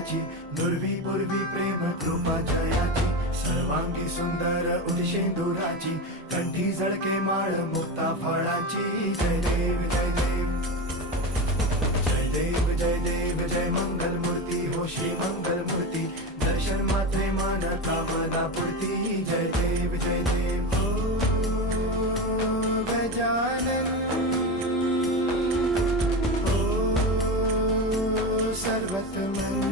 जयाची, दुर्वी पूर्वी प्रेम कृपा जयाची, सर्वांगी सुंदर उदिशेंदुराची, कंठी झळके माळ मुक्ता फळाची. जय देव जय देव जय देव जय देव जय मंगल मूर्ती हो श्री मंगल मूर्ती, दर्शन मात्रे मन कामना पूर्ती. जय देव जय देव हो गजानन हो सर्वतमन.